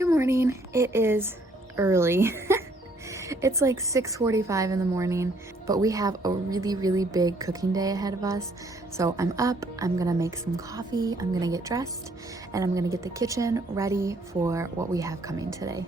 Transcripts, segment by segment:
Good morning. It is early. It's like 6:45 in the morning, but we have a really big cooking day ahead of us. So I'm up, I'm gonna make some coffee, I'm gonna get dressed, and I'm gonna get the kitchen ready for what we have coming today.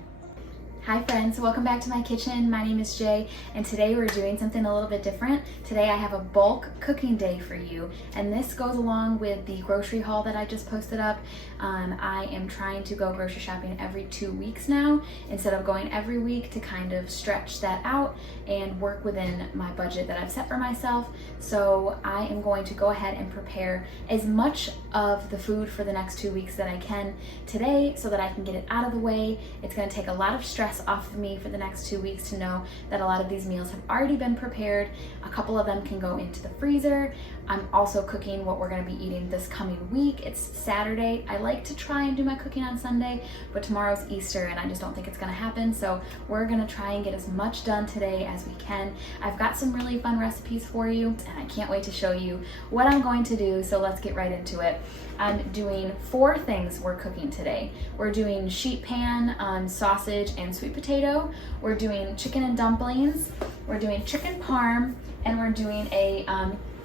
Hi friends, welcome back to my kitchen. My name is Jay, and today we're doing something a little bit different. Today I have a bulk cooking day for you, and this goes along with the grocery haul that I just posted up. I am trying to go grocery shopping every 2 weeks now, instead of going every week, to kind of stretch that out and work within my budget that I've set for myself. So I am going to go ahead and prepare as much of the food for the next 2 weeks that I can today so that I can get it out of the way. It's gonna take a lot of stress off of me for the next 2 weeks to know that a lot of these meals have already been prepared. A couple of them can go into the freezer. I'm also cooking what we're going to be eating this coming week. It's Saturday. I like to try and do my cooking on Sunday, but tomorrow's Easter and I just don't think it's going to happen. So we're going to try and get as much done today as we can. I've got some really fun recipes for you, and I can't wait to show you what I'm going to do. So let's get right into it. I'm doing 4 things we're cooking today. We're doing sheet pan sausage and sweet potato. We're doing chicken and dumplings. We're doing chicken parm, and we're doing a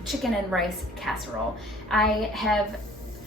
chicken and rice casserole. I have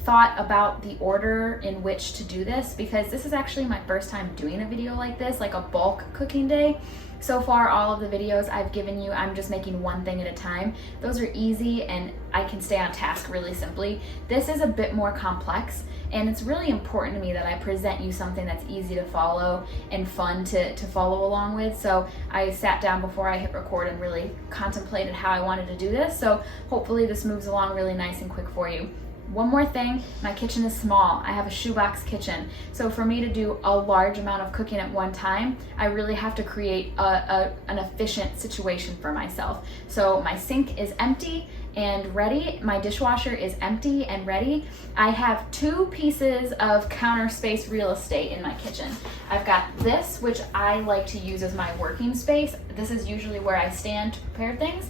thought about the order in which to do this because this is actually my first time doing a video like this, like a bulk cooking day. So far, all of the videos I've given you, I'm just making one thing at a time. Those are easy and I can stay on task really simply. This is a bit more complex, and it's really important to me that I present you something that's easy to follow and fun to follow along with. So I sat down before I hit record and really contemplated how I wanted to do this. So hopefully this moves along really nice and quick for you. One more thing, my kitchen is small. I have a shoebox kitchen. So for me to do a large amount of cooking at one time, I really have to create an efficient situation for myself. So my sink is empty and ready. My dishwasher is empty and ready. I have 2 pieces of counter space real estate in my kitchen. I've got this, which I like to use as my working space. This is usually where I stand to prepare things.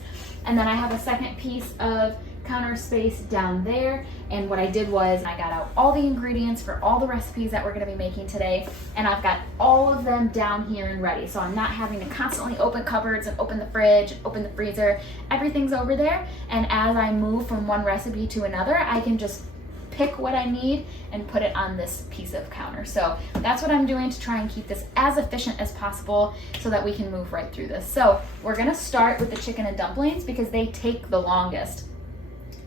And then I have a second piece of counter space down there, and what I did was I got out all the ingredients for all the recipes that we're going to be making today, and I've got all of them down here and ready, so I'm not having to constantly open cupboards and open the fridge, open the freezer. Everything's over there, and as I move from one recipe to another, I can just pick what I need and put it on this piece of counter. So that's what I'm doing to try and keep this as efficient as possible so that we can move right through this. So we're going to start with the chicken and dumplings because they take the longest.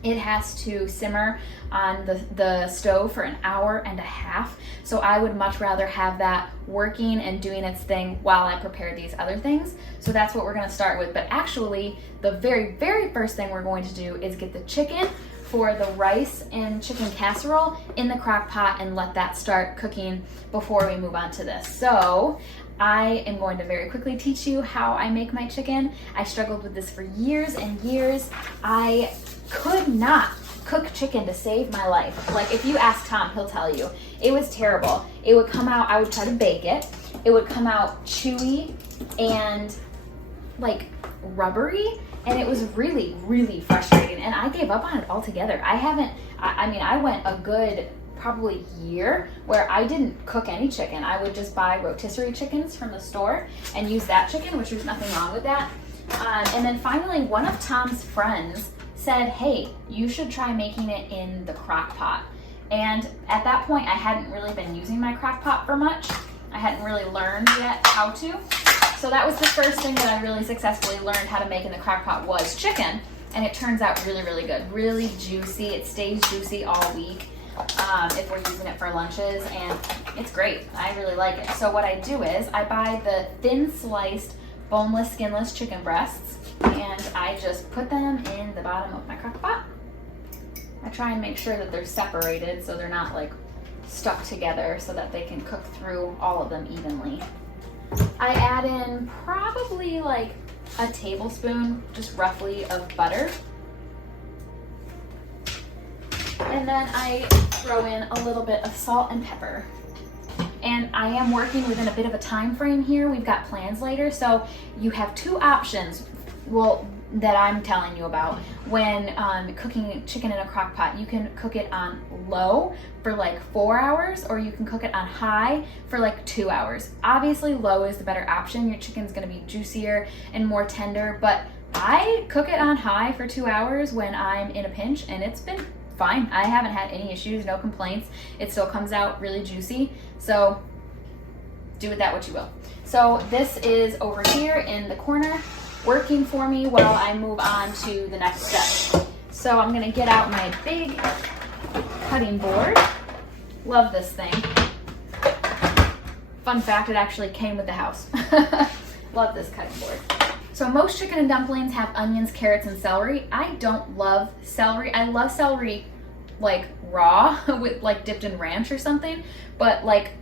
It has to simmer on the stove for an hour and a half. So I would much rather have that working and doing its thing while I prepare these other things. So that's what we're gonna start with. But actually, the very first thing we're going to do is get the chicken for the rice and chicken casserole in the crock pot and let that start cooking before we move on to this. So I am going to very quickly teach you how I make my chicken. I struggled with this for years and years. I could not cook chicken to save my life. Like, if you ask Tom, he'll tell you. It was terrible. It would come out, I would try to bake it. It would come out chewy and like rubbery, and it was really frustrating, and I gave up on it altogether. I went a good probably year where I didn't cook any chicken. I would just buy rotisserie chickens from the store and use that chicken, which there's nothing wrong with that. And then finally, one of Tom's friends said, hey, you should try making it in the crock pot. And at that point, I hadn't really been using my crock pot for much. I hadn't really learned yet how to. So that was the first thing that I really successfully learned how to make in the crock pot was chicken. And it turns out really good, really juicy. It stays juicy all week if we're using it for lunches, and it's great. I really like it. So what I do is I buy the thin sliced boneless, skinless chicken breasts, and I just put them in the bottom of my crock pot. I try and make sure that they're separated so they're not like stuck together so that they can cook through all of them evenly. I add in probably like a tablespoon, just roughly, of butter. And then I throw in a little bit of salt and pepper. And I am working within a bit of a time frame here. We've got plans later, so you have 2 options. Well, that I'm telling you about when cooking chicken in a crock pot. You can cook it on low for like 4 hours, or you can cook it on high for like 2 hours. Obviously low is the better option. Your chicken's gonna be juicier and more tender, but I cook it on high for 2 hours when I'm in a pinch, and it's been fine. I haven't had any issues, no complaints. It still comes out really juicy. So do with that what you will. So this is over here in the corner working for me while I move on to the next step. So I'm gonna get out my big cutting board. Love this thing. Fun fact, it actually came with the house. Love this cutting board. So most chicken and dumplings have onions, carrots, and celery. I don't love celery. I love celery like raw with like dipped in ranch or something, but like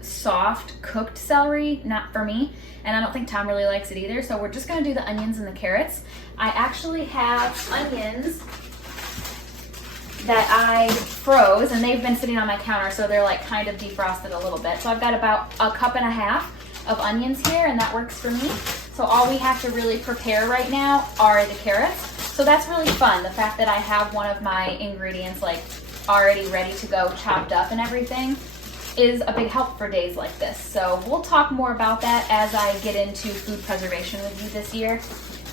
soft cooked celery, not for me. And I don't think Tom really likes it either. So we're just gonna do the onions and the carrots. I actually have onions that I froze, and they've been sitting on my counter, so they're like kind of defrosted a little bit. So I've got about 1.5 cups of onions here, and that works for me. So all we have to really prepare right now are the carrots. So that's really fun. The fact that I have one of my ingredients like already ready to go, chopped up and everything, is a big help for days like this. So we'll talk more about that as I get into food preservation with you this year.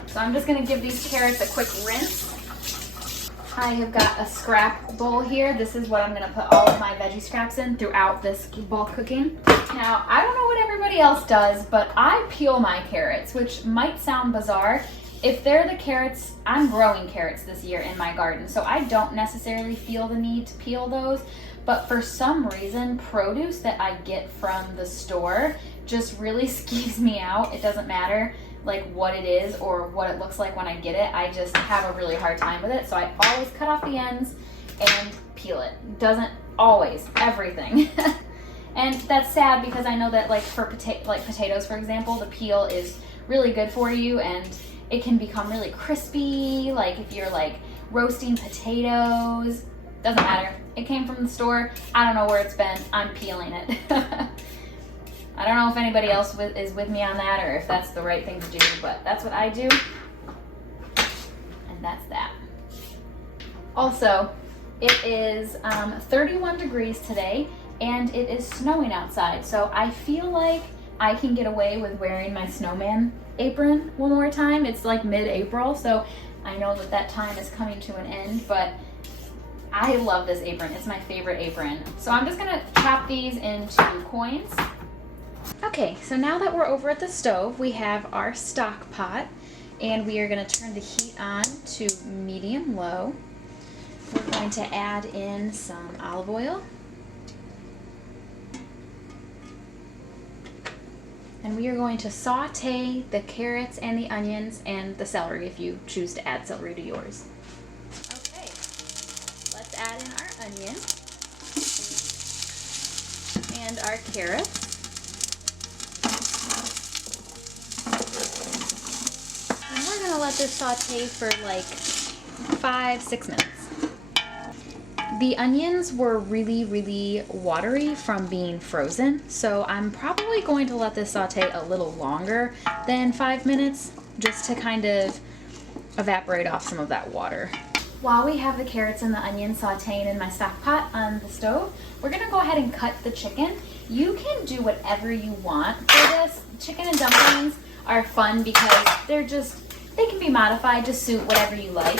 So I'm just gonna give these carrots a quick rinse. I have got a scrap bowl here. This is what I'm gonna put all of my veggie scraps in throughout this bulk cooking. Now, I don't know what everybody else does, but I peel my carrots, which might sound bizarre. If they're the carrots, I'm growing carrots this year in my garden, so I don't necessarily feel the need to peel those. But for some reason, produce that I get from the store just really skeeves me out. It doesn't matter like what it is or what it looks like when I get it. I just have a really hard time with it. So I always cut off the ends and peel it. Doesn't always, everything. And that's sad because I know that like for potatoes, for example, the peel is really good for you, and it can become really crispy. Like if you're like roasting potatoes, doesn't matter. It came from the store. I don't know where it's been. I'm peeling it. I don't know if anybody else is with me on that, or if that's the right thing to do, but that's what I do. And that's that. Also, it is 31 degrees today, and it is snowing outside. So I feel like I can get away with wearing my snowman apron one more time. It's like mid-April, so I know that that time is coming to an end, but I love this apron. It's my favorite apron. So I'm just gonna chop these into coins. Okay, so now that we're over at the stove, we have our stock pot, and we are gonna turn the heat on to medium-low. We're going to add in some olive oil. And we are going to saute the carrots and the onions and the celery if you choose to add celery to yours. Okay, let's add in our onion and our carrots. And we're gonna let this saute for like 5-6 minutes. The onions were really, really watery from being frozen, so I'm probably going to let this saute a little longer than 5 minutes just to kind of evaporate off some of that water. While we have the carrots and the onions sauteing in my stock pot on the stove, we're gonna go ahead and cut the chicken. You can do whatever you want for this. Chicken and dumplings are fun because they can be modified to suit whatever you like.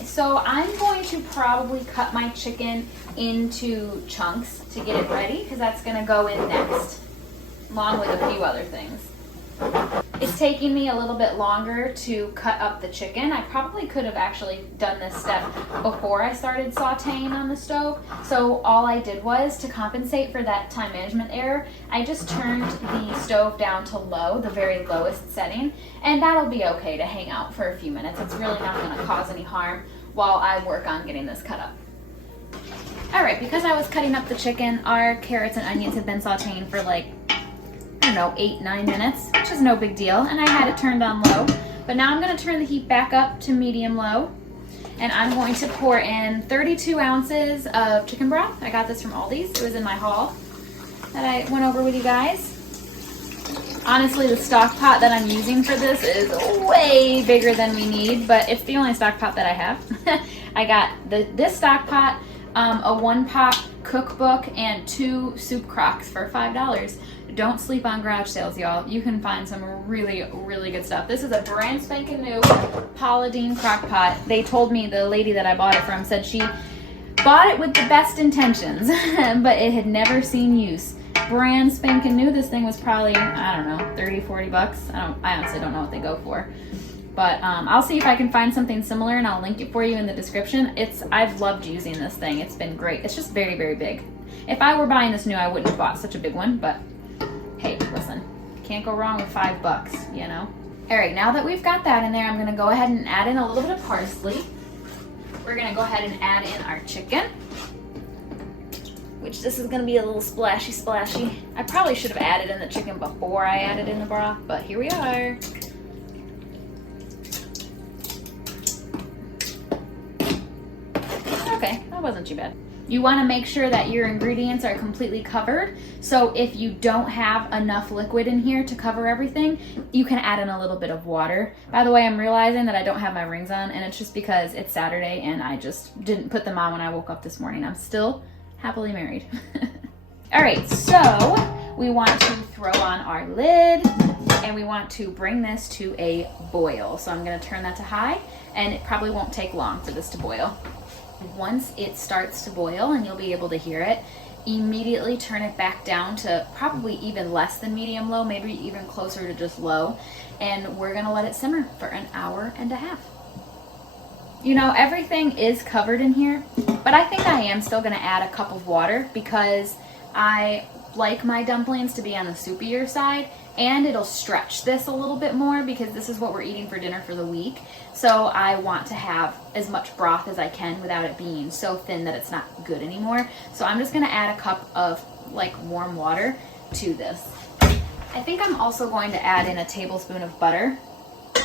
So I'm going to probably cut my chicken into chunks to get it ready, because that's gonna go in next, along with a few other things. It's taking me a little bit longer to cut up the chicken. I probably could have actually done this step before I started sauteing on the stove. So all I did was, to compensate for that time management error, I just turned the stove down to low, the very lowest setting, and that'll be okay to hang out for a few minutes. It's really not gonna cause any harm while I work on getting this cut up. All right, because I was cutting up the chicken, our carrots and onions have been sauteing for like, I don't know, 8-9 minutes, which is no big deal, and I had it turned on low. But now I'm going to turn the heat back up to medium-low, and I'm going to pour in 32 ounces of chicken broth. I got this from Aldi's. It was in my haul that I went over with you guys. Honestly, the stock pot that I'm using for this is way bigger than we need, but it's the only stock pot that I have. I got this stock pot, a 1-pot cookbook, and 2 soup crocks for $5. Don't sleep on garage sales, y'all. You can find some really, really good stuff. This is a brand spanking new Paula Deen crock pot. They told me, the lady that I bought it from said she bought it with the best intentions, but it had never seen use. Brand spanking new. This thing was probably, I don't know, 30, 40 bucks. I honestly don't know what they go for. But I'll see if I can find something similar, and I'll link it for you in the description. I've loved using this thing. It's been great. It's just very, very big. If I were buying this new, I wouldn't have bought such a big one, but hey, listen, can't go wrong with $5, you know? All right, now that we've got that in there, I'm gonna go ahead and add in a little bit of parsley. We're gonna go ahead and add in our chicken, which this is gonna be a little splashy. I probably should have added in the chicken before I added in the broth, but here we are. Okay, that wasn't too bad. You wanna make sure that your ingredients are completely covered. So if you don't have enough liquid in here to cover everything, you can add in a little bit of water. By the way, I'm realizing that I don't have my rings on, and it's just because it's Saturday and I just didn't put them on when I woke up this morning. I'm still happily married. All right, so we want to throw on our lid, and we want to bring this to a boil. So I'm gonna turn that to high, and it probably won't take long for this to boil. Once it starts to boil, and you'll be able to hear it, immediately turn it back down to probably even less than medium low, maybe even closer to just low, and we're gonna let it simmer for an hour and a half. You know, everything is covered in here, but I think I am still gonna add a cup of water because I like my dumplings to be on the soupier side, and it'll stretch this a little bit more because this is what we're eating for dinner for the week. So I want to have as much broth as I can without it being so thin that it's not good anymore. So I'm just gonna add a cup of like warm water to this. I think I'm also going to add in a tablespoon of butter.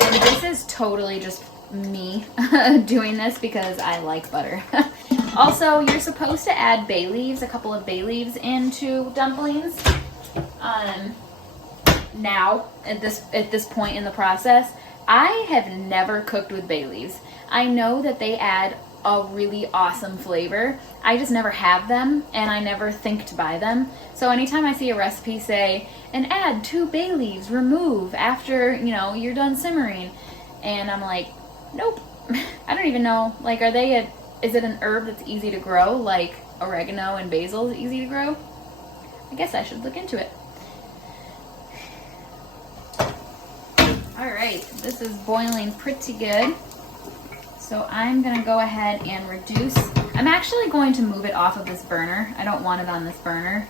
And this is totally just me doing this because I like butter. Also, you're supposed to add bay leaves, a couple of bay leaves into dumplings. Now, at this point in the process, I have never cooked with bay leaves. I know that they add a really awesome flavor. I just never have them, and I never think to buy them. So anytime I see a recipe say, and add 2 bay leaves, remove after, you know, you're done simmering, and I'm like, nope. I don't even know, like, is it an herb that's easy to grow, like oregano and basil is easy to grow? I guess I should look into it. All right, this is boiling pretty good. So I'm gonna go ahead and reduce. I'm actually going to move it off of this burner. I don't want it on this burner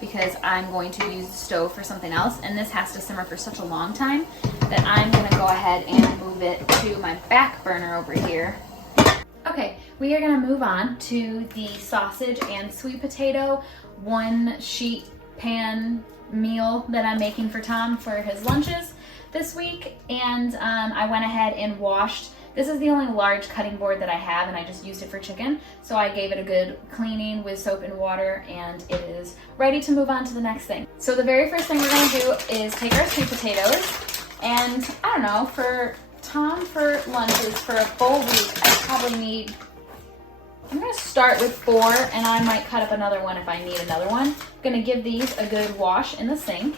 because I'm going to use the stove for something else, and this has to simmer for such a long time that I'm gonna go ahead and move it to my back burner over here. Okay, we are gonna move on to the sausage and sweet potato 1-sheet pan meal that I'm making for Tom for his lunches this week. And I went ahead and washed. This is the only large cutting board that I have, and I just used it for chicken. So I gave it a good cleaning with soap and water, and it is ready to move on to the next thing. So the very first thing we're gonna do is take our sweet potatoes, and I don't know, for Tom for lunches for a full week, I probably need, I'm gonna start with 4, and I might cut up another one if I need another one. I'm gonna give these a good wash in the sink.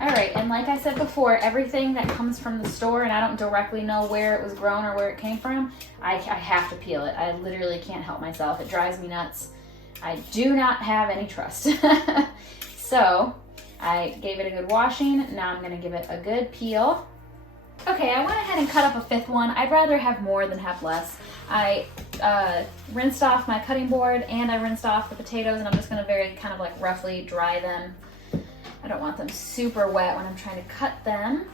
All right, and like I said before, everything that comes from the store and I don't directly know where it was grown or where it came from, I have to peel it. I literally can't help myself. It drives me nuts. I do not have any trust. So I gave it a good washing. Now I'm gonna give it a good peel. Okay, I went ahead and cut up a 5th one. I'd rather have more than have less. I rinsed off my cutting board and I rinsed off the potatoes, and I'm just gonna very kind of like roughly dry them. I don't want them super wet when I'm trying to cut them.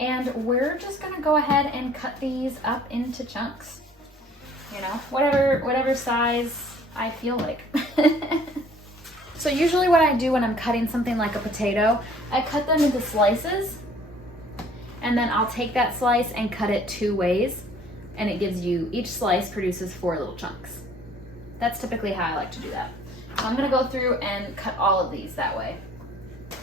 And we're just gonna go ahead and cut these up into chunks. You know, whatever size I feel like. So usually what I do when I'm cutting something like a potato, I cut them into slices, and then I'll take that slice and cut it 2 ways, and it gives you, each slice produces 4 little chunks. That's typically how I like to do that. So I'm gonna go through and cut all of these that way.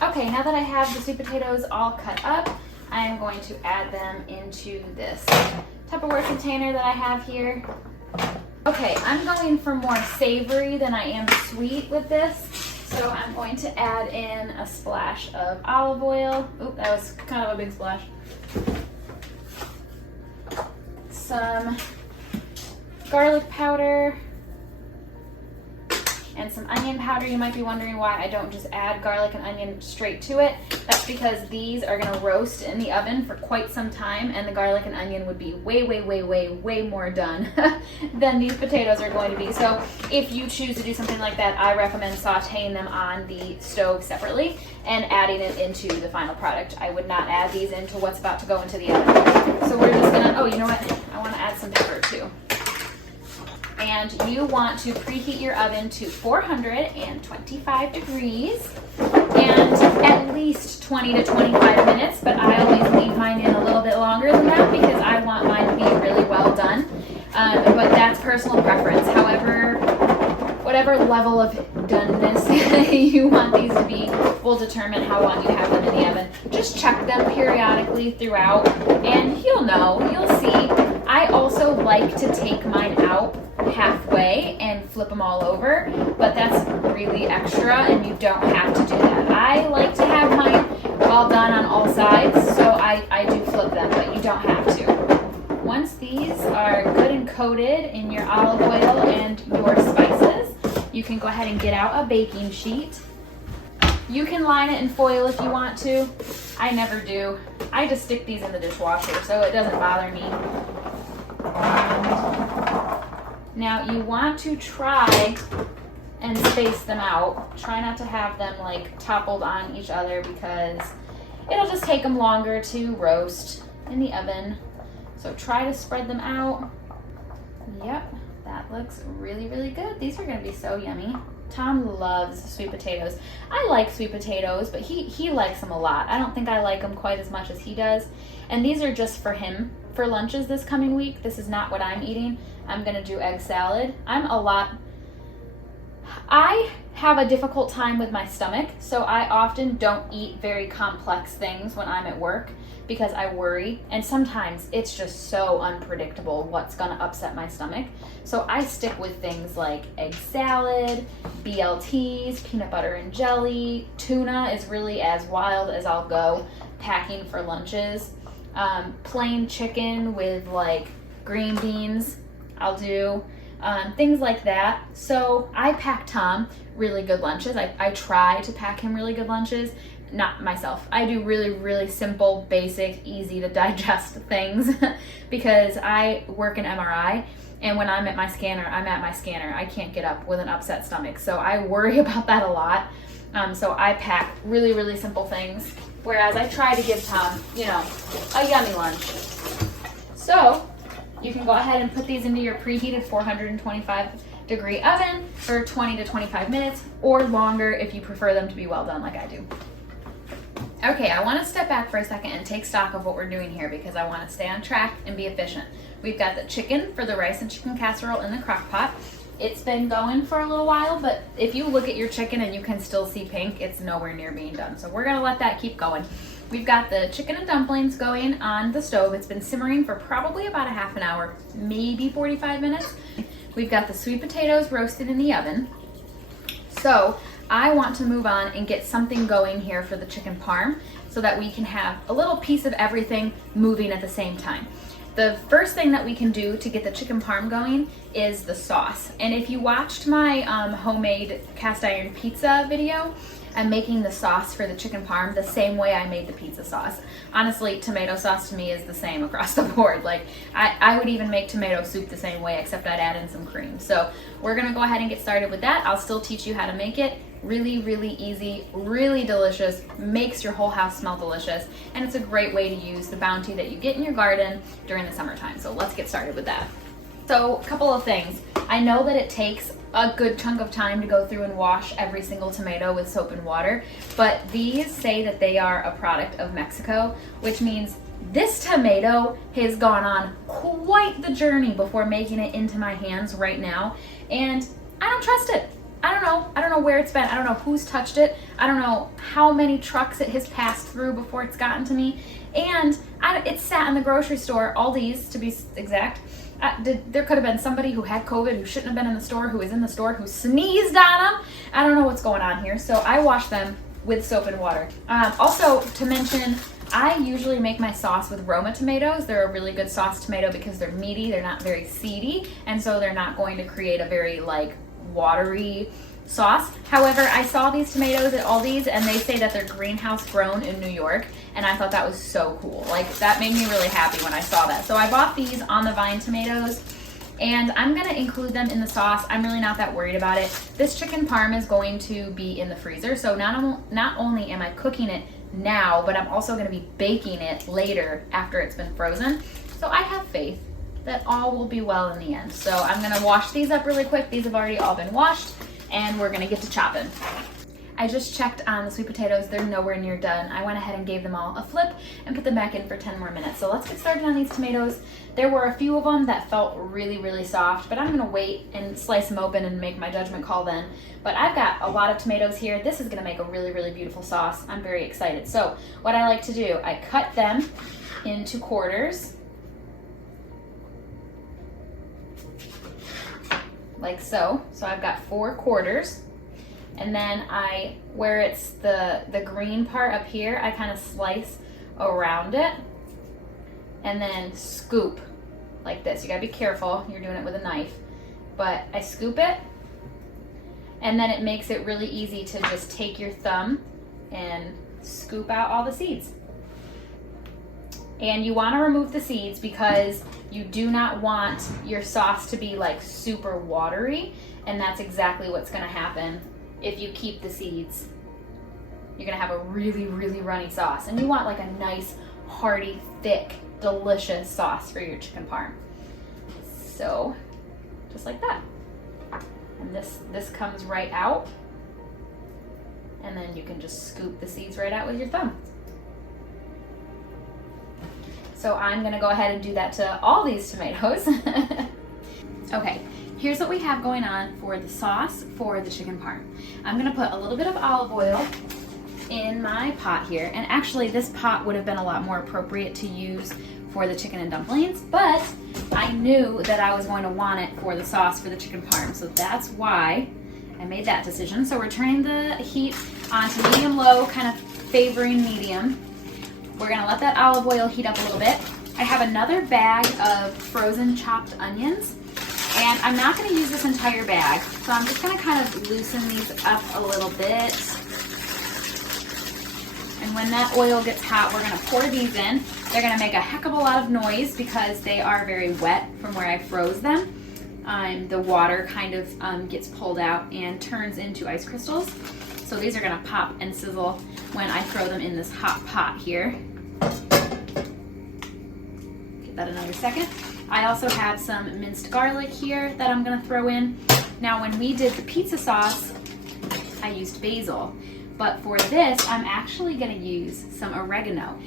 Okay, now that I have the sweet potatoes all cut up, I am going to add them into this Tupperware container that I have here. Okay, I'm going for more savory than I am sweet with this, so I'm going to add in a splash of olive oil. Oop, that was kind of a big splash. Some garlic powder and some onion powder. You might be wondering why I don't just add garlic and onion straight to it. That's because these are gonna roast in the oven for quite some time, and the garlic and onion would be way more done than these potatoes are going to be. So if you choose to do something like that, I recommend sauteing them on the stove separately and adding it into the final product. I would not add these into what's about to go into the oven. So we're just gonna, oh, you know what? I wanna add some pepper too. And you want to preheat your oven to 425 degrees and at least 20 to 25 minutes, but I always leave mine in a little bit longer than that because I want mine to be really well done. But that's personal preference. However, whatever level of doneness you want these to be will determine how long you have them in the oven. Just check them periodically throughout and you'll know, you'll see. I also like to take mine out halfway and flip them all over, but that's really extra and you don't have to do that. I like to have mine all done on all sides, so I do flip them, but you don't have to. Once these are good and coated in your olive oil and your spices, you can go ahead and get out a baking sheet. You can line it in foil if you want to. I never do. I just stick these in the dishwasher so it doesn't bother me. Now you want to try and space them out. Try not to have them like toppled on each other because it'll just take them longer to roast in the oven. So try to spread them out. Yep, that looks really good. These are gonna be so yummy. Tom loves sweet potatoes. I like sweet potatoes, but he likes them a lot. I don't think I like them quite as much as he does. And these are just for him for lunches this coming week. This is not what I'm eating. I'm gonna do egg salad. I have a difficult time with my stomach, so I often don't eat very complex things when I'm at work because I worry, and sometimes it's just so unpredictable what's gonna upset my stomach. So I stick with things like egg salad, BLTs, peanut butter and jelly. Tuna is really as wild as I'll go packing for lunches. Plain chicken with like green beans, I'll do. Things like that. So I pack Tom really good lunches. I try to pack him really good lunches. Not myself. I do really simple, basic, easy to digest things because I work in MRI, and when I'm at my scanner, I can't get up with an upset stomach. So I worry about that a lot. So I pack really simple things, whereas I try to give Tom, you know, a yummy lunch. So you can go ahead and put these into your preheated 425 degree oven for 20 to 25 minutes or longer if you prefer them to be well done like I do. Okay, I want to step back for a second and take stock of what we're doing here because I want to stay on track and be efficient. We've got the chicken for the rice and chicken casserole in the crock pot. It's been going for a little while, but if you look at your chicken and you can still see pink, it's nowhere near being done. So we're gonna let that keep going. We've got the chicken and dumplings going on the stove. It's been simmering for probably about a half an hour, maybe 45 minutes. We've got the sweet potatoes roasted in the oven. So I want to move on and get something going here for the chicken parm so that we can have a little piece of everything moving at the same time. The first thing that we can do to get the chicken parm going is the sauce. And if you watched my homemade cast iron pizza video, I'm making the sauce for the chicken parm the same way I made the pizza sauce. Honestly, tomato sauce to me is the same across the board. Like I would even make tomato soup the same way, except I'd add in some cream. So we're gonna go ahead and get started with that. I'll still teach you how to make it. Really easy, really delicious, makes your whole house smell delicious, and it's a great way to use the bounty that you get in your garden during the summertime. So let's get started with that. So a couple of things. I know that it takes a good chunk of time to go through and wash every single tomato with soap and water, but these say that they are a product of Mexico, which means this tomato has gone on quite the journey before making it into my hands right now, and I don't trust it. I don't know where it's been. I don't know who's touched it. I don't know how many trucks it has passed through before it's gotten to me. And it sat in the grocery store, Aldi's to be exact. There could have been somebody who had COVID who shouldn't have been in the store, who was in the store, who sneezed on them. I don't know what's going on here. So I wash them with soap and water. Also to mention, I usually make my sauce with Roma tomatoes. They're a really good sauce tomato because they're meaty, they're not very seedy, and so they're not going to create a very like watery sauce. However, I saw these tomatoes at Aldi's and they say that they're greenhouse grown in New York, and I thought that was so cool. Like, that made me really happy when I saw that. So I bought these on the vine tomatoes, and I'm gonna include them in the sauce. I'm really not that worried about it. This chicken parm is going to be in the freezer, so not only am I cooking it now, but I'm also gonna be baking it later after it's been frozen. So I have faith that all will be well in the end. So I'm gonna wash these up really quick. These have already all been washed, and we're gonna get to chopping. I just checked on the sweet potatoes. They're nowhere near done. I went ahead and gave them all a flip and put them back in for 10 more minutes. So let's get started on these tomatoes. There were a few of them that felt really, really soft, but I'm gonna wait and slice them open and make my judgment call then. But I've got a lot of tomatoes here. This is gonna make a really, really beautiful sauce. I'm very excited. So what I like to do, I cut them into quarters, like so. So I've got 4 quarters. And then where it's the green part up here, I kind of slice around it and then scoop like this. You gotta be careful, you're doing it with a knife. But I scoop it, and then it makes it really easy to just take your thumb and scoop out all the seeds. And you wanna remove the seeds because you do not want your sauce to be like super watery, and that's exactly what's gonna happen if you keep the seeds. You're gonna have a really, really runny sauce, and you want like a nice, hearty, thick, delicious sauce for your chicken parm. So, just like that. And this comes right out, and then you can just scoop the seeds right out with your thumb. So I'm gonna go ahead and do that to all these tomatoes. Okay. Here's what we have going on for the sauce for the chicken parm. I'm gonna put a little bit of olive oil in my pot here. And actually this pot would have been a lot more appropriate to use for the chicken and dumplings, but I knew that I was going to want it for the sauce for the chicken parm. So that's why I made that decision. So we're turning the heat on to medium-low, kind of favoring medium. We're gonna let that olive oil heat up a little bit. I have another bag of frozen chopped onions. And I'm not going to use this entire bag, so I'm just going to kind of loosen these up a little bit. And when that oil gets hot, we're going to pour these in. They're going to make a heck of a lot of noise because they are very wet from where I froze them. The water kind of gets pulled out and turns into ice crystals. So these are going to pop and sizzle when I throw them in this hot pot here. Give that another second. I also have some minced garlic here that I'm gonna throw in. Now when we did the pizza sauce, I used basil, but for this, I'm actually gonna use some oregano.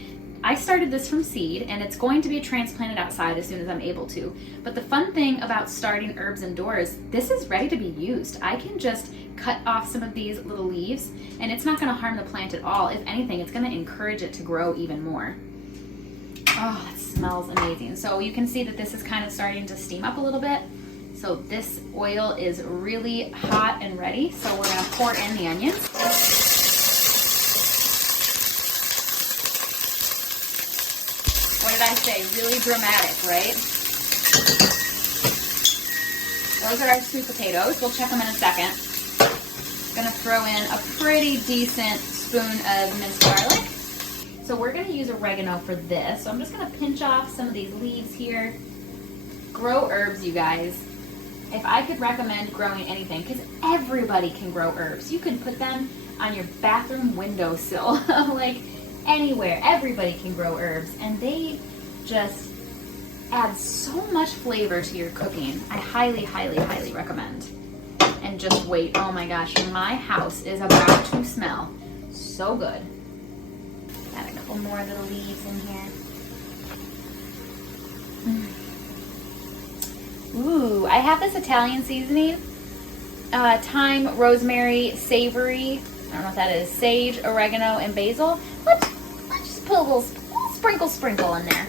I started this from seed, and it's going to be transplanted outside as soon as I'm able to. But the fun thing about starting herbs indoors, this is ready to be used. I can just cut off some of these little leaves, and it's not gonna harm the plant at all. If anything, it's gonna encourage it to grow even more. Oh, it smells amazing. So you can see that this is kind of starting to steam up a little bit. So this oil is really hot and ready. So we're gonna pour in the onions. What did I say? Really dramatic, right? Those are our sweet potatoes. We'll check them in a second. Gonna throw in a pretty decent spoon of minced garlic. So we're gonna use oregano for this. So I'm just gonna pinch off some of these leaves here. Grow herbs, you guys. If I could recommend growing anything, because everybody can grow herbs. You can put them on your bathroom windowsill, like anywhere. Everybody can grow herbs, and they just add so much flavor to your cooking. I highly, highly, highly recommend. And just wait, oh my gosh, my house is about to smell so good. Add a couple more little leaves in here. Ooh, I have this Italian seasoning. thyme, rosemary, savory, I don't know what that is, sage, oregano, and basil. Let's just put a little sprinkle in there.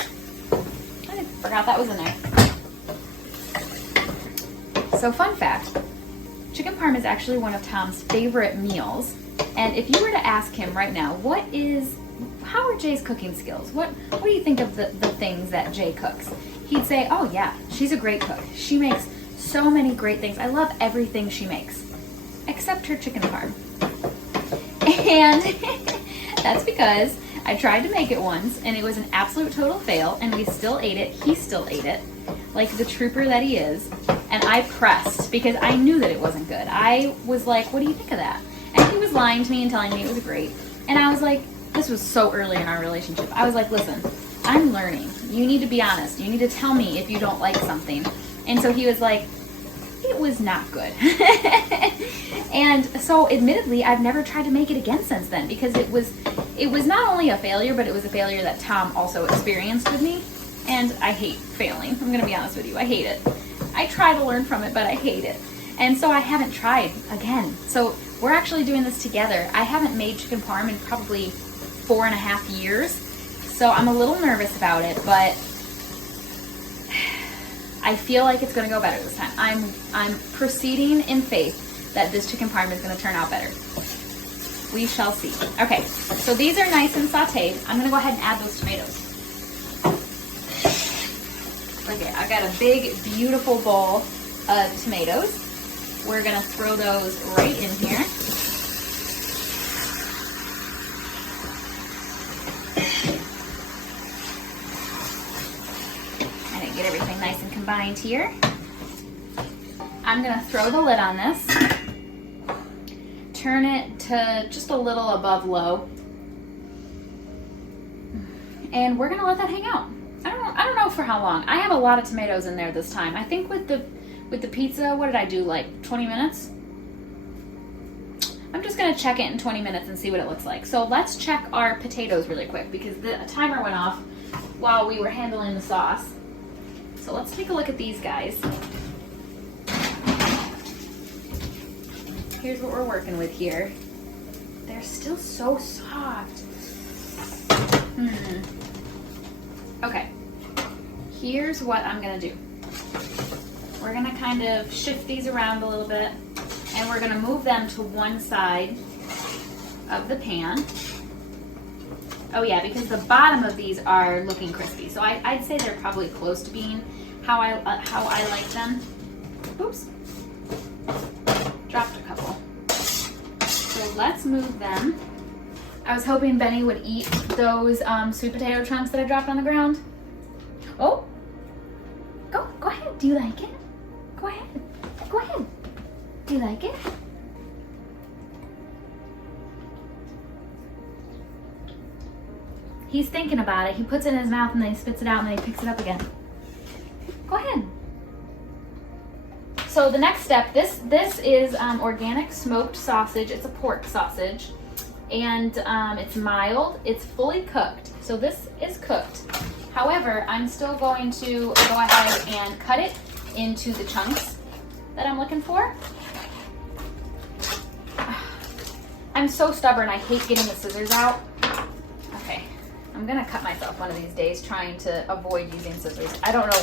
I forgot that was in there. So fun fact, chicken parm is actually one of Tom's favorite meals. And if you were to ask him right now, how are Jay's cooking skills? What do you think of the things that Jay cooks? He'd say, oh yeah, she's a great cook. She makes so many great things. I love everything she makes, except her chicken parm. And that's because I tried to make it once and it was an absolute total fail, and we still ate it. He still ate it, like the trooper that he is. And I pressed because I knew that it wasn't good. I was like, what do you think of that? And he was lying to me and telling me it was great. And I was like, this was so early in our relationship. I was like, listen, I'm learning. You need to be honest. You need to tell me if you don't like something. And so he was like, it was not good. And so admittedly, I've never tried to make it again since then, because it was not only a failure, but it was a failure that Tom also experienced with me. And I hate failing. I'm going to be honest with you. I hate it. I try to learn from it, but I hate it. And so I haven't tried again. So we're actually doing this together. I haven't made chicken parm in probably 4.5 years. So I'm a little nervous about it, but I feel like it's going to go better this time. I'm proceeding in faith that this chicken parm is going to turn out better. We shall see. Okay, so these are nice and sauteed. I'm going to go ahead and add those tomatoes. Okay, I've got a big, beautiful bowl of tomatoes. We're going to throw those right in here. Get everything nice and combined here. I'm going to throw the lid on this, turn it to just a little above low, and we're going to let that hang out. I don't know for how long. I have a lot of tomatoes in there this time. I think with the pizza, what did I do, like 20 minutes? I'm just going to check it in 20 minutes and see what it looks like. So let's check our potatoes really quick, because the timer went off while we were handling the sauce. So let's take a look at these guys. Here's what we're working with here. They're still so soft. Okay, here's what I'm gonna do. We're gonna kind of shift these around a little bit, and we're gonna move them to one side of the pan. Oh yeah, because the bottom of these are looking crispy. So I'd say they're probably close to being how I like them. Oops, dropped a couple. So let's move them. I was hoping Benny would eat those sweet potato chunks that I dropped on the ground. Oh, go ahead. Do you like it? Go ahead. Do you like it? He's thinking about it. He puts it in his mouth and then he spits it out and then he picks it up again. Go ahead. So the next step, this is organic smoked sausage. It's a pork sausage, and it's mild. It's fully cooked. So this is cooked. However, I'm still going to go ahead and cut it into the chunks that I'm looking for. I'm so stubborn. I hate getting the scissors out. Okay. I'm gonna cut myself one of these days trying to avoid using scissors. I don't know,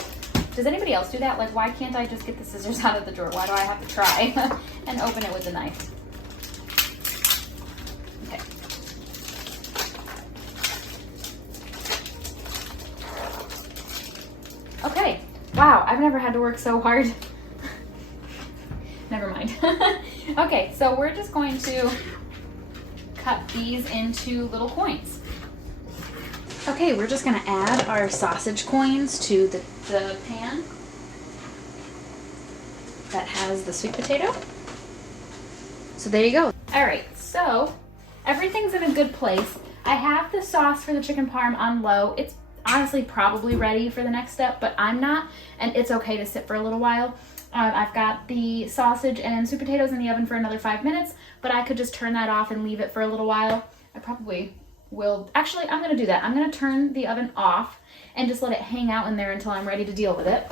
does anybody else do that? Like, why can't I just get the scissors out of the drawer? Why do I have to try and open it with the knife? Okay. Okay, wow, I've never had to work so hard. Never mind. Okay, so we're just going to cut these into little coins. Okay, we're just gonna add our sausage coins to the pan that has the sweet potato. So there you go. All right, so everything's in a good place. I have the sauce for the chicken parm on low. It's honestly probably ready for the next step, but I'm not, and it's okay to sit for a little while. I've got the sausage and sweet potatoes in the oven for another 5 minutes, but I could just turn that off and leave it for a little while. I probably will. Actually, I'm gonna do that. I'm gonna turn the oven off and just let it hang out in there until I'm ready to deal with it.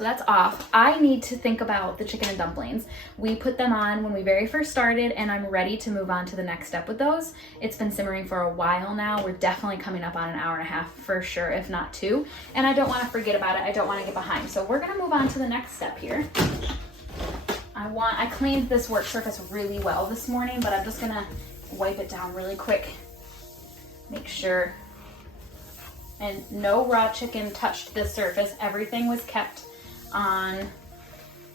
So that's off. I need to think about the chicken and dumplings. We put them on when we very first started, and I'm ready to move on to the next step with those. It's been simmering for a while now. We're definitely coming up on an hour and a half for sure, if not 2. And I don't want to forget about it. I don't want to get behind. So we're gonna move on to the next step here. I cleaned this work surface really well this morning, but I'm just gonna wipe it down really quick. Make sure. And no raw chicken touched this surface. Everything was kept on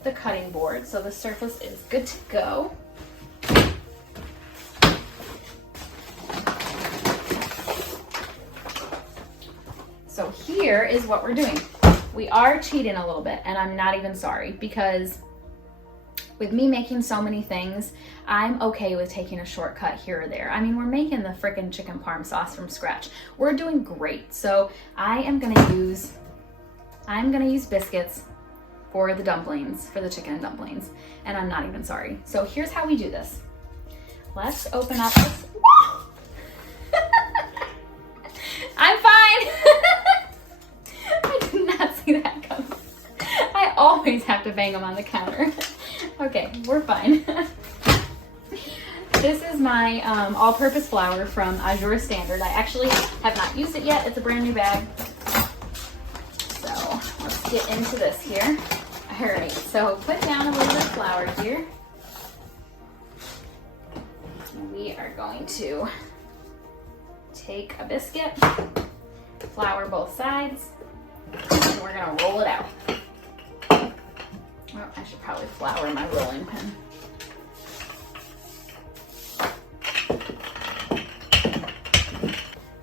the cutting board, so the surface is good to go. So here is what we're doing. We are cheating a little bit, and I'm not even sorry, because with me making so many things, I'm okay with taking a shortcut here or there. I mean, we're making the frickin' chicken parm sauce from scratch. We're doing great. So I'm gonna use biscuits for the dumplings, for the chicken and dumplings, and I'm not even sorry. So here's how we do this. Let's open up this. I'm fine. I did not see that coming. I always have to bang them on the counter. Okay, we're fine. This is my all-purpose flour from Azure Standard. I actually have not used it yet. It's a brand new bag. So let's get into this here. All right, so put down a little bit of flour here. We are going to take a biscuit, flour both sides, and we're gonna roll it out. Well, I should probably flour my rolling pin.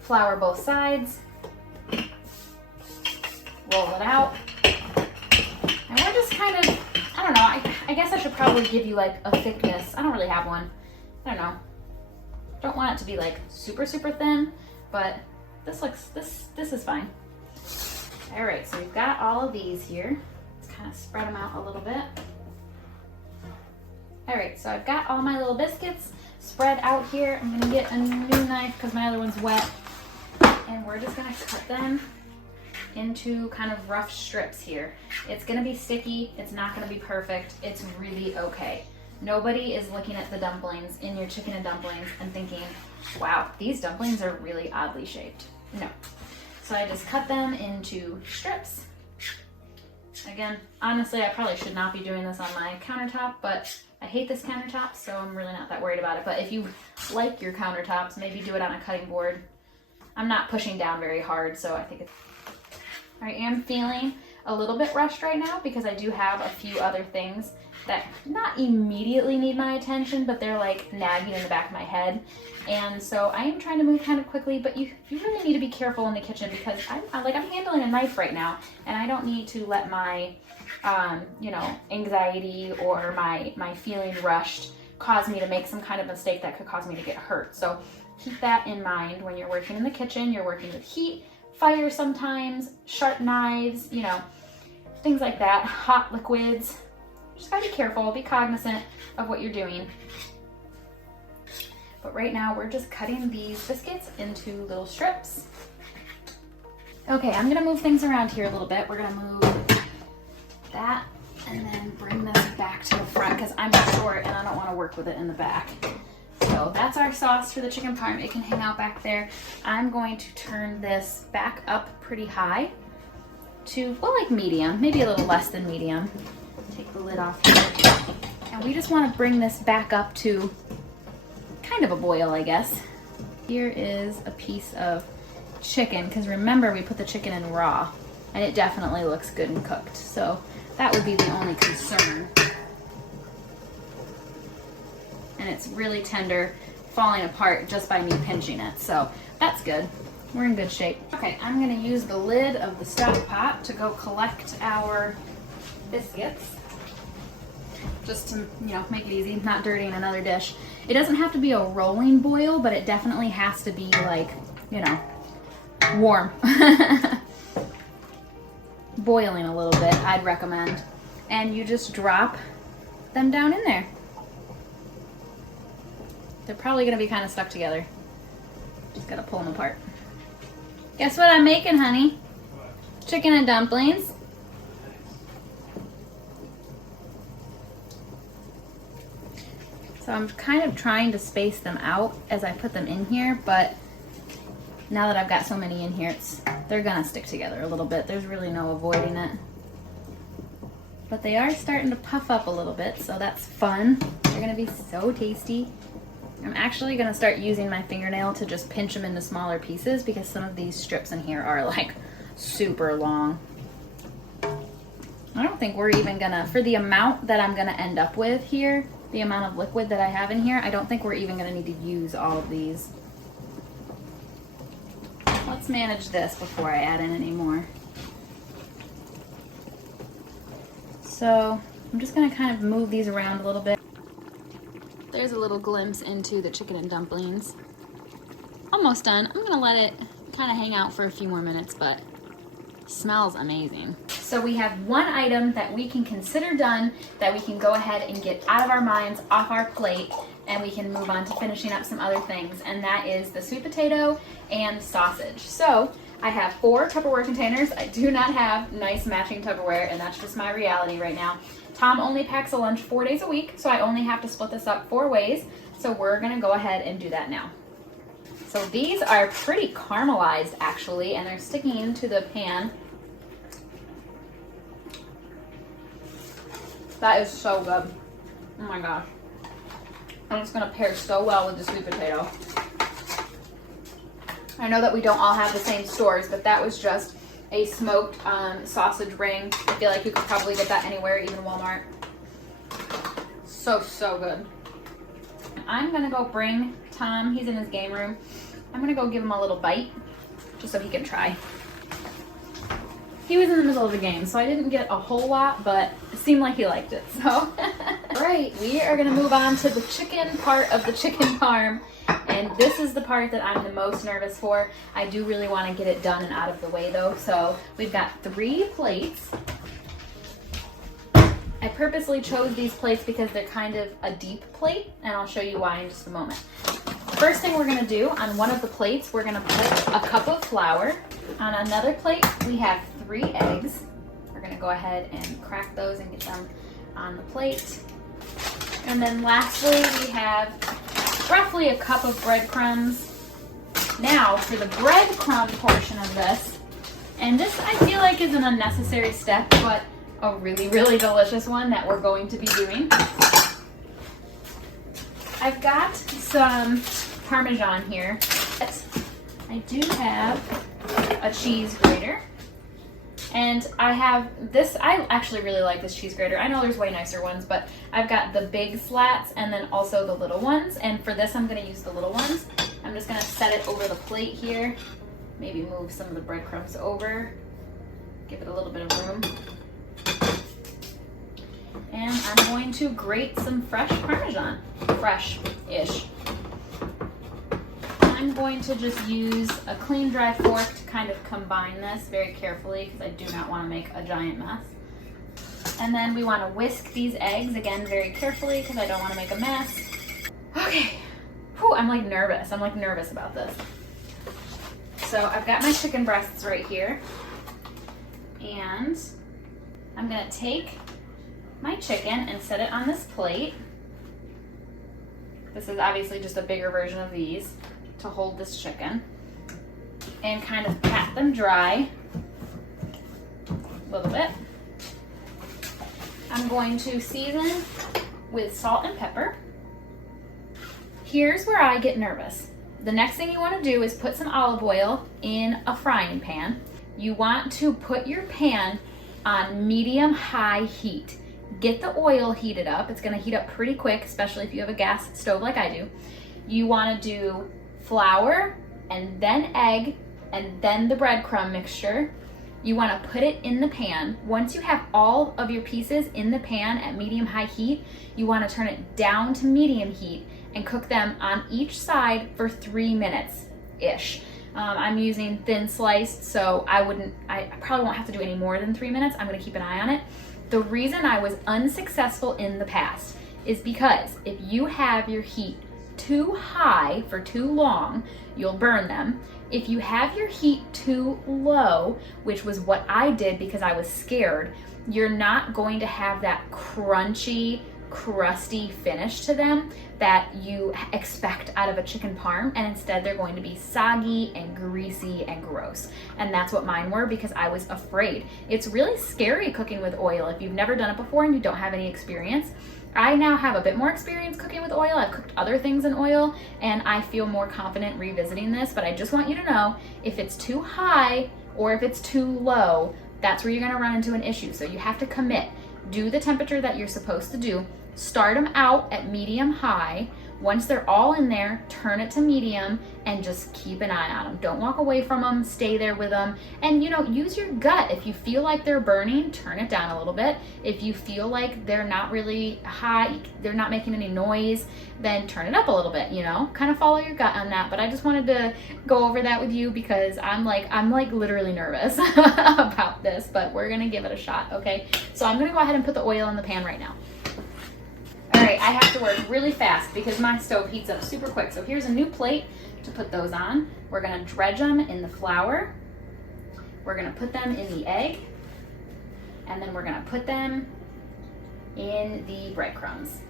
Flour both sides, roll it out, and we're just kind of, I don't know, I guess I should probably give you like a thickness. I don't really have one. I don't know. Don't want it to be like super, super thin, but this is fine. All right, so we've got all of these here. Kind of spread them out a little bit. All right, so I've got all my little biscuits spread out here. I'm gonna get a new knife because my other one's wet, and we're just gonna cut them into kind of rough strips here. It's gonna be sticky, it's not gonna be perfect, it's really okay. Nobody is looking at the dumplings in your chicken and dumplings and thinking, wow, these dumplings are really oddly shaped. No. So I just cut them into strips. Again, honestly, I probably should not be doing this on my countertop, but I hate this countertop, so I'm really not that worried about it. But if you like your countertops, maybe do it on a cutting board. I'm not pushing down very hard, so I think it's... I am feeling a little bit rushed right now because I do have a few other things that not immediately need my attention, but they're like nagging in the back of my head. And so I am trying to move kind of quickly, but you really need to be careful in the kitchen because I'm handling a knife right now, and I don't need to let my, anxiety or my feeling rushed cause me to make some kind of mistake that could cause me to get hurt. So keep that in mind when you're working in the kitchen. You're working with heat, fire sometimes, sharp knives, things like that, hot liquids. Just gotta be careful, be cognizant of what you're doing. But right now we're just cutting these biscuits into little strips. Okay, I'm gonna move things around here a little bit. We're gonna move that and then bring this back to the front because I'm short and I don't wanna work with it in the back. So that's our sauce for the chicken parm. It can hang out back there. I'm going to turn this back up pretty high to, well, like medium, maybe a little less than medium. Take the lid off here. And we just want to bring this back up to kind of a boil, I guess. Here is a piece of chicken, because remember we put the chicken in raw, and it definitely looks good and cooked. So that would be the only concern. And it's really tender, falling apart just by me pinching it. So that's good. We're in good shape. Okay, I'm gonna use the lid of the stock pot to go collect our biscuits. Just to, make it easy, not dirtying another dish. It doesn't have to be a rolling boil, but it definitely has to be like, warm. Boiling a little bit, I'd recommend. And you just drop them down in there. They're probably gonna be kind of stuck together. Just gotta pull them apart. Guess what I'm making, honey? Chicken and dumplings. So I'm kind of trying to space them out as I put them in here, but now that I've got so many in here, they're gonna stick together a little bit. There's really no avoiding it. But they are starting to puff up a little bit, so that's fun. They're gonna be so tasty. I'm actually gonna start using my fingernail to just pinch them into smaller pieces because some of these strips in here are like super long. I don't think we're even gonna, for the amount that I'm gonna end up with here, the amount of liquid that I have in here, I don't think we're even gonna need to use all of these. Let's manage this before I add in any more. So I'm just gonna kind of move these around a little bit. There's a little glimpse into the chicken and dumplings. Almost done. I'm gonna let it kind of hang out for a few more minutes, but it smells amazing. So we have one item that we can consider done, that we can go ahead and get out of our minds, off our plate, and we can move on to finishing up some other things, and that is the sweet potato and sausage. So I have 4 Tupperware containers. I do not have nice matching Tupperware, and that's just my reality right now. Tom only packs a lunch 4 days a week, so I only have to split this up 4 ways. So we're gonna go ahead and do that now. So these are pretty caramelized actually, and they're sticking to the pan. That is so good. Oh my gosh. And it's gonna pair so well with the sweet potato. I know that we don't all have the same stores, but that was just a smoked sausage ring. I feel like you could probably get that anywhere, even Walmart. So good. I'm gonna go bring Tom, he's in his game room. I'm gonna go give him a little bite, just so he can try. He was in the middle of the game, so I didn't get a whole lot, but it seemed like he liked it, so. All right, we are gonna move on to the chicken part of the chicken parm. And this is the part that I'm the most nervous for. I do really want to get it done and out of the way though. So we've got 3 plates. I purposely chose these plates because they're kind of a deep plate, and I'll show you why in just a moment. First thing we're gonna do, on one of the plates, we're gonna put a cup of flour. On another plate, we have 3 eggs. We're gonna go ahead and crack those and get them on the plate. And then lastly, we have roughly a cup of breadcrumbs. Now for the breadcrumb portion of this, and this I feel like is an unnecessary step, but a really, really delicious one that we're going to be doing. I've got some Parmesan here. I do have a cheese grater. And I have this, I actually really like this cheese grater. I know there's way nicer ones, but I've got the big slats and then also the little ones. And for this, I'm gonna use the little ones. I'm just gonna set it over the plate here. Maybe move some of the breadcrumbs over. Give it a little bit of room. And I'm going to grate some fresh Parmesan. Fresh-ish. I'm going to just use a clean, dry fork to kind of combine this very carefully because I do not want to make a giant mess. And then we want to whisk these eggs, again, very carefully because I don't want to make a mess. Okay. Whew, I'm like nervous. I'm like nervous about this. So I've got my chicken breasts right here. And I'm going to take my chicken and set it on this plate. This is obviously just a bigger version of these to hold this chicken, and kind of pat them dry a little bit. I'm going to season with salt and pepper. Here's where I get nervous. The next thing you want to do is put some olive oil in a frying pan. You want to put your pan on medium-high heat. Get the oil heated up. It's going to heat up pretty quick, especially if you have a gas stove like I do. You want to do flour and then egg and then the breadcrumb mixture. You want to put it in the pan. Once you have all of your pieces in the pan at medium-high heat, you want to turn it down to medium heat and cook them on each side for 3 minutes-ish. I'm using thin sliced, so I probably won't have to do any more than 3 minutes. I'm going to keep an eye on it. The reason I was unsuccessful in the past is because if you have your heat too high for too long, you'll burn them. If you have your heat too low, which was what I did because I was scared, you're not going to have that crunchy, crusty finish to them that you expect out of a chicken parm, and instead they're going to be soggy and greasy and gross. And that's what mine were, because I was afraid. It's really scary cooking with oil if you've never done it before and you don't have any experience. I now have a bit more experience cooking with oil. I've cooked other things in oil and I feel more confident revisiting this, but I just want you to know, if it's too high or if it's too low, that's where you're gonna run into an issue. So you have to commit. Do the temperature that you're supposed to do. Start them out at medium high. Once they're all in there, turn it to medium and just keep an eye on them. Don't walk away from them, stay there with them. And use your gut. If you feel like they're burning, turn it down a little bit. If you feel like they're not really hot, they're not making any noise, then turn it up a little bit, kind of follow your gut on that. But I just wanted to go over that with you because I'm like literally nervous about this, but we're gonna give it a shot, okay? So I'm gonna go ahead and put the oil in the pan right now. All right, I have to work really fast because my stove heats up super quick. So here's a new plate to put those on. We're gonna dredge them in the flour. We're gonna put them in the egg. And then we're gonna put them in the breadcrumbs.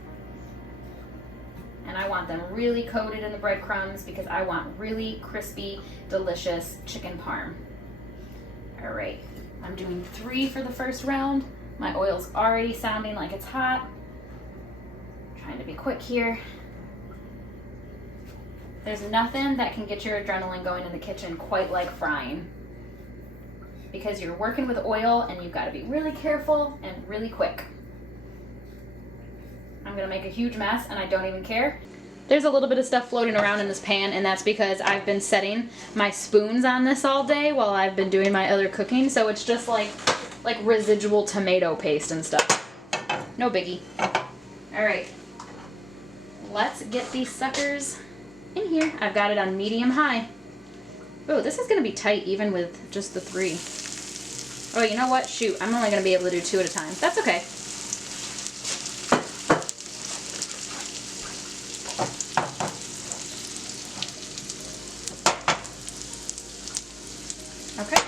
And I want them really coated in the breadcrumbs because I want really crispy, delicious chicken parm. All right, I'm doing 3 for the first round. My oil's already sounding like it's hot. Trying to be quick here. There's nothing that can get your adrenaline going in the kitchen quite like frying, because you're working with oil and you've got to be really careful and really quick. I'm gonna make a huge mess and I don't even care. There's a little bit of stuff floating around in this pan, and that's because I've been setting my spoons on this all day while I've been doing my other cooking, so it's just like residual tomato paste and stuff. No biggie. All right. Let's get these suckers in here. I've got it on medium high. Oh, this is gonna be tight even with just the 3. Oh, you know what? Shoot, I'm only gonna be able to do 2 at a time. That's okay. Okay,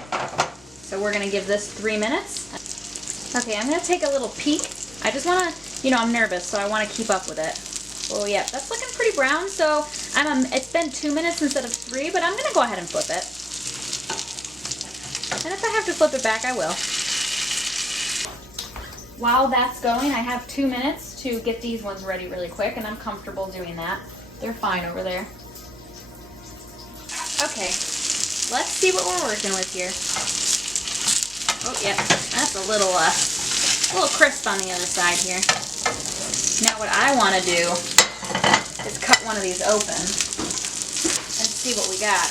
so we're gonna give this 3 minutes. Okay, I'm gonna take a little peek. I just wanna, I'm nervous, so I wanna keep up with it. Oh yeah, that's looking pretty brown, so it's been 2 minutes instead of 3, but I'm gonna go ahead and flip it. And if I have to flip it back, I will. While that's going, I have 2 minutes to get these ones ready really quick, and I'm comfortable doing that. They're fine over there. Okay, let's see what we're working with here. Oh yeah, that's a little crisp on the other side here. Now what I want to do is cut one of these open and see what we got.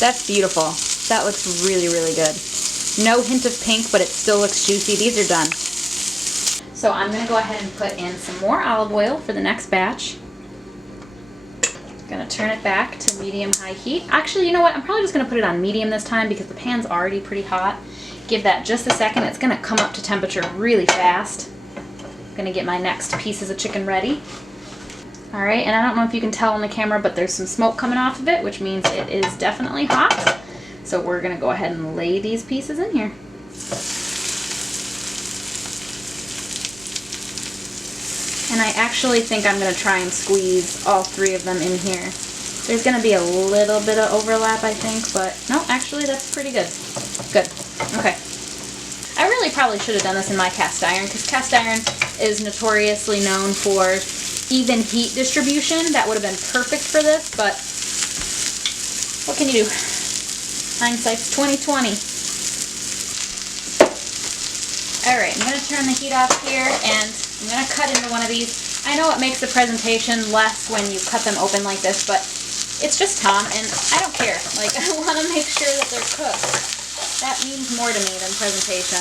That's beautiful. That looks really, really good. No hint of pink, but it still looks juicy. These are done. So I'm going to go ahead and put in some more olive oil for the next batch. Gonna turn it back to medium-high heat. Actually, you know what? I'm probably just gonna put it on medium this time because the pan's already pretty hot. Give that just a second. It's gonna come up to temperature really fast. I'm gonna get my next pieces of chicken ready. All right, and I don't know if you can tell on the camera, but there's some smoke coming off of it, which means it is definitely hot. So we're gonna go ahead and lay these pieces in here. And I actually think I'm going to try and squeeze all 3 of them in here. There's going to be a little bit of overlap, I think, but no, actually that's pretty good. Good. Okay. I really probably should have done this in my cast iron, because cast iron is notoriously known for even heat distribution. That would have been perfect for this, but what can you do? Hindsight's 20/20. All right, I'm going to turn the heat off here, and I'm going to cut into one of these. I know it makes the presentation less when you cut them open like this, but it's just Tom, and I don't care. Like, I want to make sure that they're cooked. That means more to me than presentation.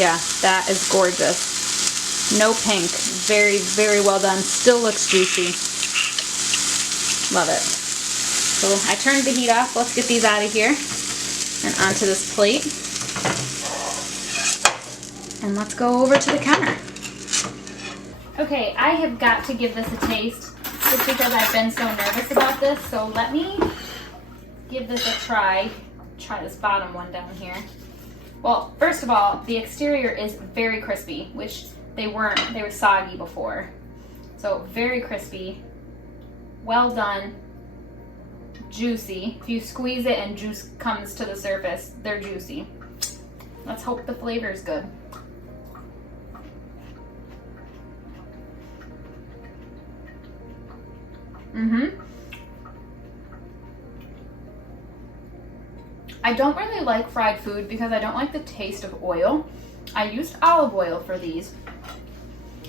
Yeah, that is gorgeous. No pink. Very, very well done. Still looks juicy. Love it. So I turned the heat off. Let's get these out of here and onto this plate. And let's go over to the counter. Okay, I have got to give this a taste just because I've been so nervous about this. So let me give this a try try this bottom one down here. Well, first of all, the exterior is very crispy, which they weren't. They were soggy before. So very crispy, well done, juicy. If you squeeze it and juice comes to the surface, they're juicy. Let's hope the flavor is good. I don't really like fried food because I don't like the taste of oil. I used olive oil for these.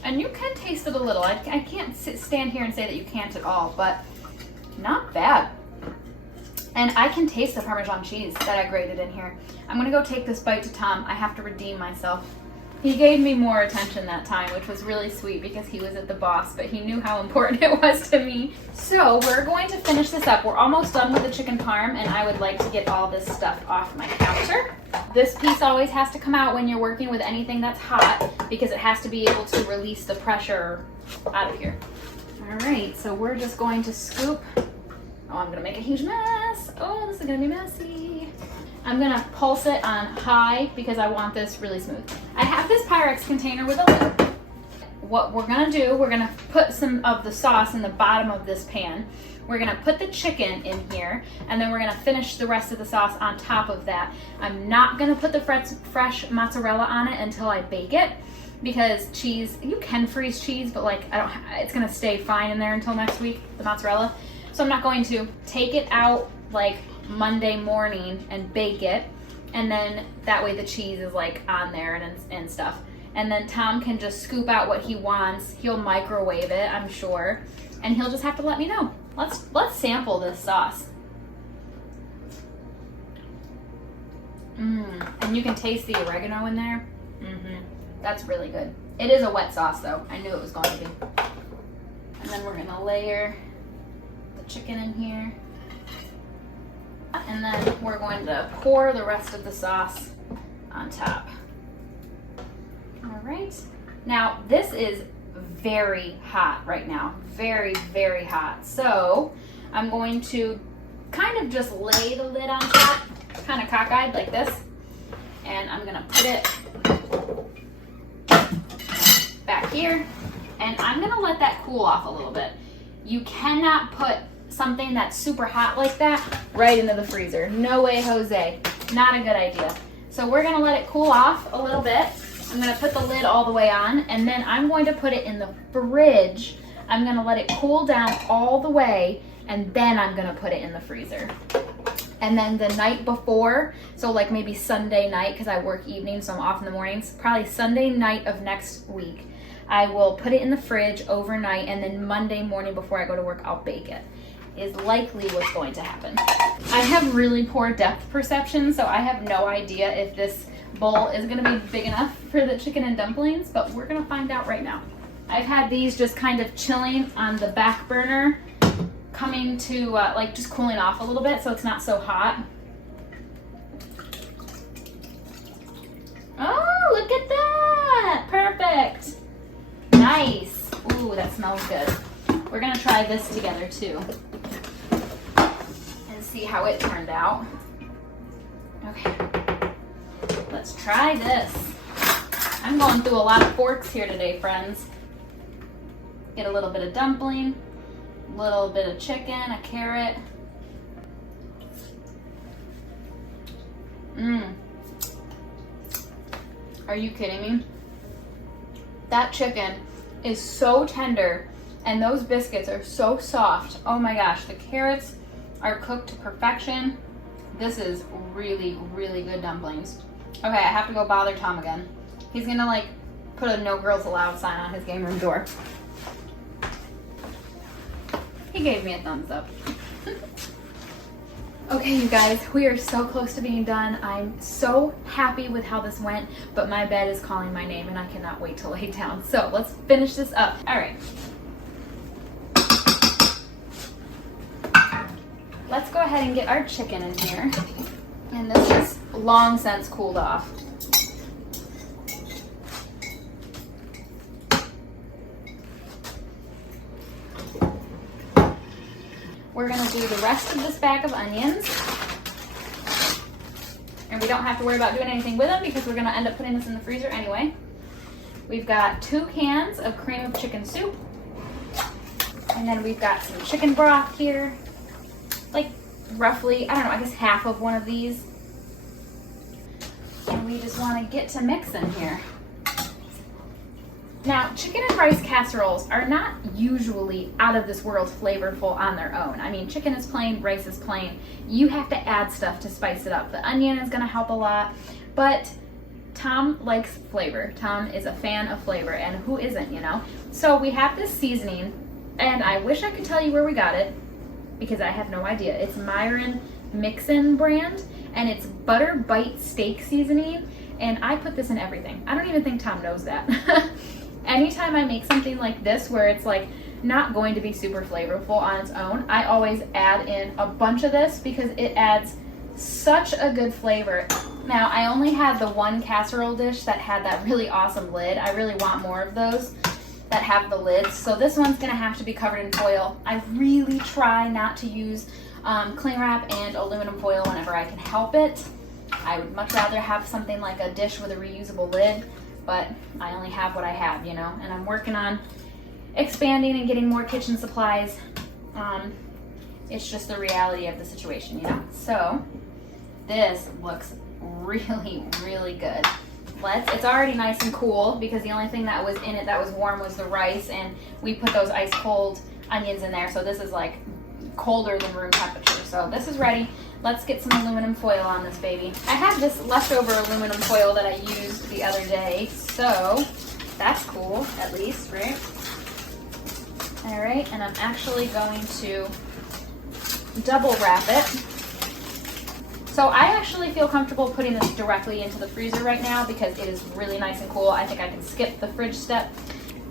And you can taste it a little. I can't stand here and say that you can't at all, but not bad. And I can taste the Parmesan cheese that I grated in here. I'm gonna go take this bite to Tom. I have to redeem myself. He gave me more attention that time, which was really sweet because he was at the boss, but he knew how important it was to me. So we're going to finish this up. We're almost done with the chicken parm, and I would like to get all this stuff off my counter. This piece always has to come out when you're working with anything that's hot because it has to be able to release the pressure out of here. All right, so we're just going to scoop. Oh, I'm gonna make a huge mess. Oh, this is gonna be messy. I'm gonna pulse it on high because I want this really smooth. I have this Pyrex container with a lid. What we're gonna do, we're gonna put some of the sauce in the bottom of this pan. We're gonna put the chicken in here, and then we're gonna finish the rest of the sauce on top of that. I'm not gonna put the fresh mozzarella on it until I bake it, because cheese, you can freeze cheese, but like it's gonna stay fine in there until next week, the mozzarella. So I'm not going to take it out like Monday morning and bake it, and then that way the cheese is like on there and stuff. And then Tom can just scoop out what he wants. He'll microwave it, I'm sure, and he'll just have to let me know. Let's sample this sauce. And you can taste the oregano in there. That's really good. It is a wet sauce though. I knew it was going to be. And then we're gonna layer the chicken in here. And then we're going to pour the rest of the sauce on top. All right. Now this is very hot right now. Very, very hot. So I'm going to kind of just lay the lid on top, kind of cockeyed like this. And I'm gonna put it back here. And I'm gonna let that cool off a little bit. You cannot put something that's super hot like that right into the freezer. No way, Jose. Not a good idea. So we're gonna let it cool off a little bit. I'm gonna put the lid all the way on, and then I'm going to put it in the fridge. I'm gonna let it cool down all the way, and then I'm gonna put it in the freezer. And then the night before, so like maybe Sunday night, because I work evenings, so I'm off in the mornings, probably Sunday night of next week, I will put it in the fridge overnight, and then Monday morning before I go to work, I'll bake it. Is likely what's going to happen. I have really poor depth perception, so I have no idea if this bowl is gonna be big enough for the chicken and dumplings, but we're gonna find out right now. I've had these just kind of chilling on the back burner, coming to like just cooling off a little bit so it's not so hot. Oh, look at that! Perfect! Nice! Ooh, that smells good. We're gonna try this together too and see how it turned out. Okay, let's try this. I'm going through a lot of forks here today, friends. Get a little bit of dumpling, a little bit of chicken, a carrot. Are you kidding me? That chicken is so tender. And those biscuits are so soft. Oh my gosh, the carrots are cooked to perfection. This is really, really good dumplings. Okay, I have to go bother Tom again. He's gonna like put a no girls allowed sign on his game room door. He gave me a thumbs up. Okay, you guys, we are so close to being done. I'm so happy with how this went, but my bed is calling my name and I cannot wait to lay down. So let's finish this up. All right. Let's go ahead and get our chicken in here. And this is long since cooled off. We're gonna do the rest of this bag of onions. we don't have to worry about doing anything with them because we're gonna end up putting this in the freezer anyway. We've got 2 cans of cream of chicken soup. And then we've got some chicken broth here. Like roughly, I don't know, I guess half of one of these. And we just wanna get to mixing here. Now, chicken and rice casseroles are not usually out of this world flavorful on their own. I mean, chicken is plain, rice is plain. You have to add stuff to spice it up. The onion is gonna help a lot, but Tom likes flavor. Tom is a fan of flavor, and who isn't, you know? So we have this seasoning, and I wish I could tell you where we got it, because I have no idea. It's Myron Mixin brand, and it's Butter Bite Steak Seasoning, and I put this in everything. I don't even think Tom knows that. Anytime I make something like this where it's like not going to be super flavorful on its own, I always add in a bunch of this because it adds such a good flavor. Now, I only had the one casserole dish that had that really awesome lid. I really want more of those that have the lids. So this one's gonna have to be covered in foil. I really try not to use cling wrap and aluminum foil whenever I can help it. I would much rather have something like a dish with a reusable lid, but I only have what I have, you know, and I'm working on expanding and getting more kitchen supplies. It's just the reality of the situation, you know. So this looks really, really good. It's already nice and cool because the only thing that was in it that was warm was the rice, and we put those ice cold onions in there, so this is like colder than room temperature. So this is ready. Let's get some aluminum foil on this baby. I have this leftover aluminum foil that I used the other day, so that's cool, at least, right? All right, and I'm actually going to double wrap it. So I actually feel comfortable putting this directly into the freezer right now because it is really nice and cool. I think I can skip the fridge step.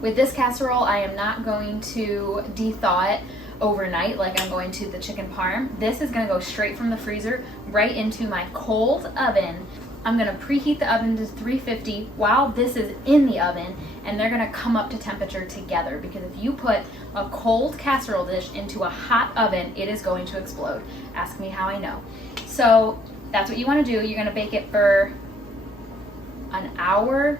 With this casserole, I am not going to de-thaw it overnight like I'm going to the chicken parm. This is gonna go straight from the freezer right into my cold oven. I'm gonna preheat the oven to 350 while this is in the oven, and they're gonna come up to temperature together, because if you put a cold casserole dish into a hot oven, it is going to explode. Ask me how I know. So that's what you wanna do. You're gonna bake it for an hour,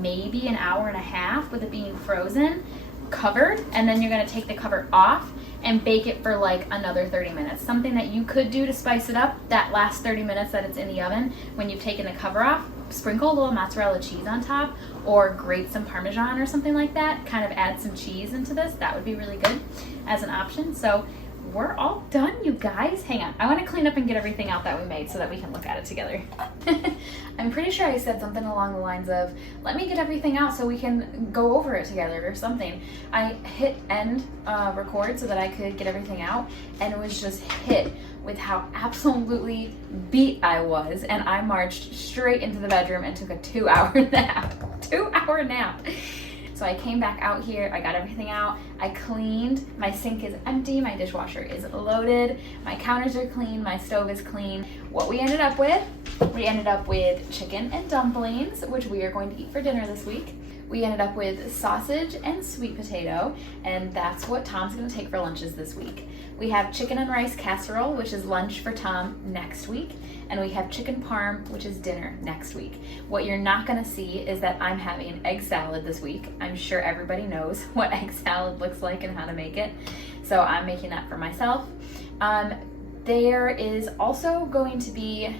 maybe an hour and a half with it being frozen, covered, and then you're gonna take the cover off and bake it for like another 30 minutes. Something that you could do to spice it up, that last 30 minutes that it's in the oven, when you've taken the cover off, sprinkle a little mozzarella cheese on top, or grate some Parmesan or something like that, kind of add some cheese into this. That would be really good as an option. So we're all done, you guys. Hang on, I want to clean up and get everything out that we made so that we can look at it together. I'm pretty sure I said something along the lines of, let me get everything out so we can go over it together or something. I hit end record so that I could get everything out, and it was just hit with how absolutely beat I was, and I marched straight into the bedroom and took a 2-hour nap. 2-hour nap. So I came back out here, I got everything out, I cleaned, my sink is empty, my dishwasher is loaded, my counters are clean, my stove is clean. What we ended up with chicken and dumplings, which we are going to eat for dinner this week. We ended up with sausage and sweet potato, and that's what Tom's gonna take for lunches this week. We have chicken and rice casserole, which is lunch for Tom next week, and we have chicken parm, which is dinner next week. What you're not gonna see is that I'm having egg salad this week. I'm sure everybody knows what egg salad looks like and how to make it, so I'm making that for myself. There is also going to be,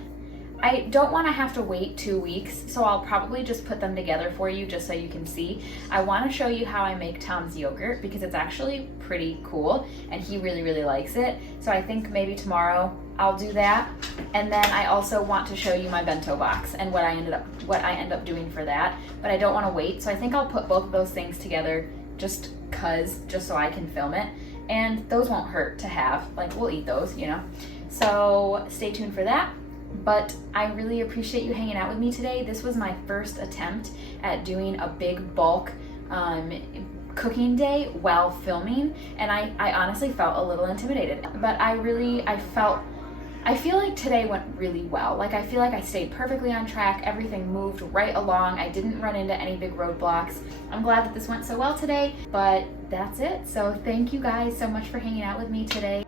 I don't want to have to wait 2 weeks, so I'll probably just put them together for you just so you can see. I want to show you how I make Tom's yogurt because it's actually pretty cool and he really, really likes it. So I think maybe tomorrow I'll do that. And then I also want to show you my bento box and what I end up doing for that, but I don't want to wait. So I think I'll put both of those things together just so I can film it. And those won't hurt to have, like we'll eat those, you know. So stay tuned for that. But I really appreciate you hanging out with me today. This was my first attempt at doing a big bulk cooking day while filming, and I honestly felt a little intimidated. But I feel like today went really well. Like I feel like I stayed perfectly on track. Everything moved right along. I didn't run into any big roadblocks. I'm glad that this went so well today, but that's it. So thank you guys so much for hanging out with me today.